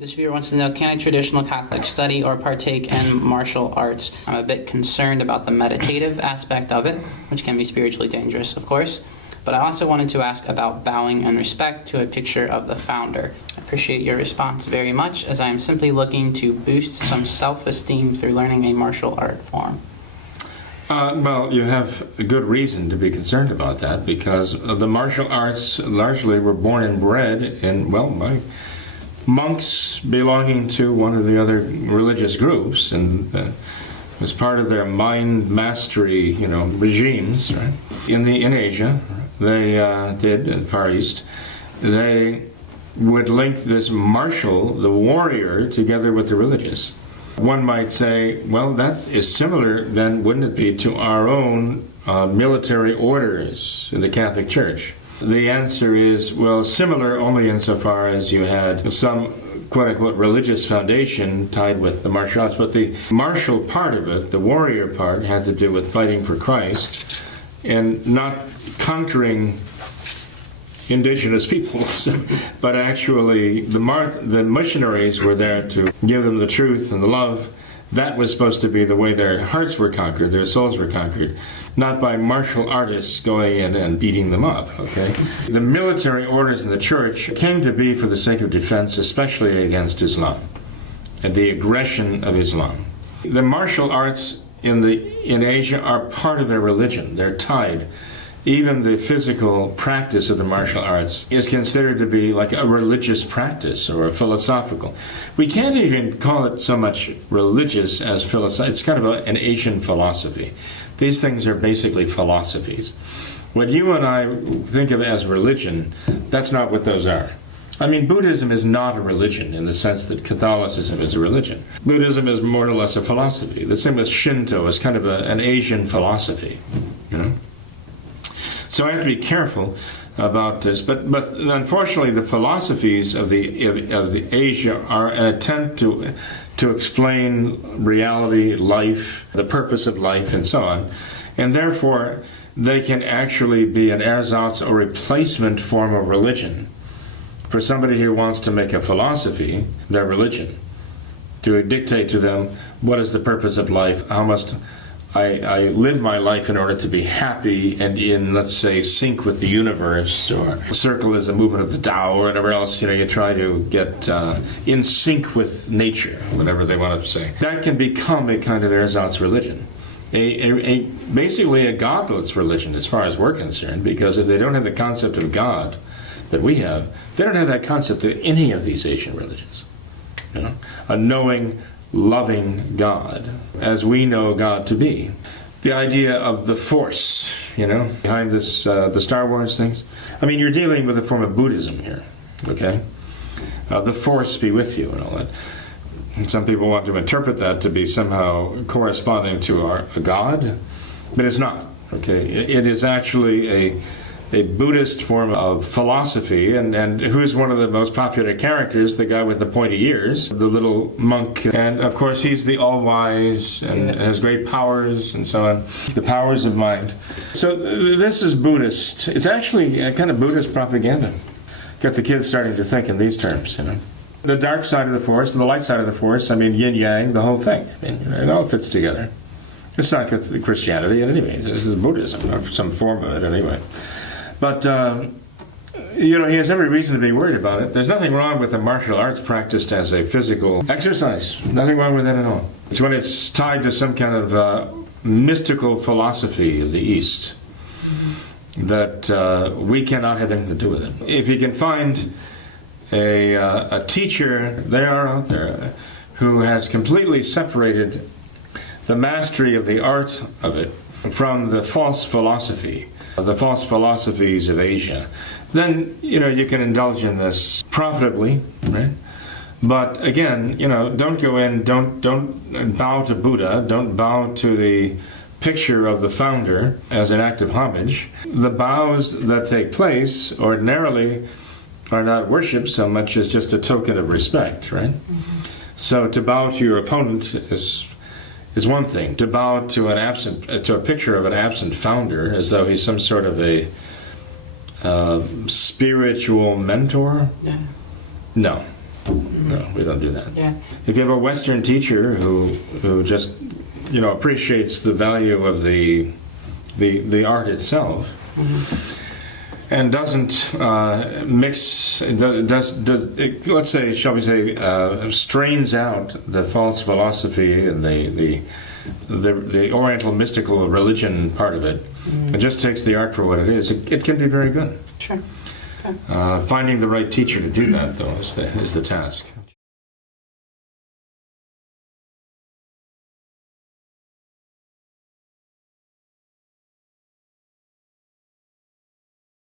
This viewer wants to know, can a traditional Catholic study or partake in martial arts? I'm a bit concerned about the meditative aspect of it, which can be spiritually dangerous, of course. But I also wanted to ask about bowing in respect to a picture of the founder. I appreciate your response very much, as I am simply looking to boost some self-esteem through learning a martial art form. Well, you have a good reason to be concerned about that, because the martial arts largely were born and bred in, by monks belonging to one of the other religious groups, and as part of their mind mastery, regimes, right? In Asia, they did, in Far East, they would link this martial, the warrior, together with the religious. One might say, well, that is similar, then, wouldn't it be, to our own military orders in the Catholic Church? The answer is, well, similar only insofar as you had some quote-unquote religious foundation tied with the martial arts, but the martial part of it, the warrior part, had to do with fighting for Christ and not conquering indigenous peoples, but actually the missionaries were there to give them the truth and the love. That was supposed to be the way their hearts were conquered, their souls were conquered, not by martial artists going in and beating them up, okay? The military orders in the church came to be for the sake of defense, especially against Islam and the aggression of Islam. The martial arts in Asia are part of their religion. They're tied. Even the physical practice of the martial arts is considered to be like a religious practice or a philosophical. We can't even call it so much religious as philosophical. It's kind of an Asian philosophy. These things are basically philosophies. What you and I think of as religion, that's not what those are. I mean, Buddhism is not a religion in the sense that Catholicism is a religion. Buddhism is more or less a philosophy. The same with Shinto is kind of an Asian philosophy, So I have to be careful about this, but unfortunately, the philosophies of the Asia are an attempt to explain reality, life, the purpose of life, and so on, and therefore they can actually be an ersatz or replacement form of religion for somebody who wants to make a philosophy their religion, to dictate to them what is the purpose of life, how must I live my life in order to be happy and in, let's say, sync with the universe, or circle is the movement of the Tao, or whatever else, you try to get in sync with nature, whatever they want to say. That can become a kind of ersatz religion. Basically a godless religion as far as we're concerned, because if they don't have the concept of God that we have, they don't have that concept of any of these Asian religions. A knowing, loving God, as we know God to be. The idea of the Force, behind this, the Star Wars things. I mean, you're dealing with a form of Buddhism here, okay? The Force be with you and all that. And some people want to interpret that to be somehow corresponding to a God, but it's not, okay? It is actually a Buddhist form of philosophy, and who's one of the most popular characters, the guy with the pointy ears, the little monk, and of course he's the all-wise and has great powers and so on, the powers of mind. So this is Buddhist. It's actually a kind of Buddhist propaganda. Get the kids starting to think in these terms, The dark side of the Force and the light side of the Force, yin-yang, the whole thing. It all fits together. It's not Christianity in any way. This is Buddhism, or some form of it anyway. But, he has every reason to be worried about it. There's nothing wrong with the martial arts practiced as a physical exercise. Nothing wrong with that at all. It's when it's tied to some kind of mystical philosophy of the East that we cannot have anything to do with it. If you can find a teacher there out there who has completely separated the mastery of the art of it from the false philosophy, the false philosophies of Asia, then you can indulge in this profitably, right? But again, don't go in, don't bow to Buddha, don't bow to the picture of the founder as an act of homage. The bows that take place ordinarily are not worship so much as just a token of respect, right? Mm-hmm. So to bow to your opponent is one thing. To bow to a picture of an absent founder, as though he's some sort of a spiritual mentor, no, No, we don't do that. Yeah. If you have a Western teacher who just appreciates the value of the art itself, and doesn't mix, let's say, shall we say, strains out the false philosophy and the Oriental mystical religion part of it, and just takes the art for what it is, it can be very good. Sure. Finding the right teacher to do that, though, is the task.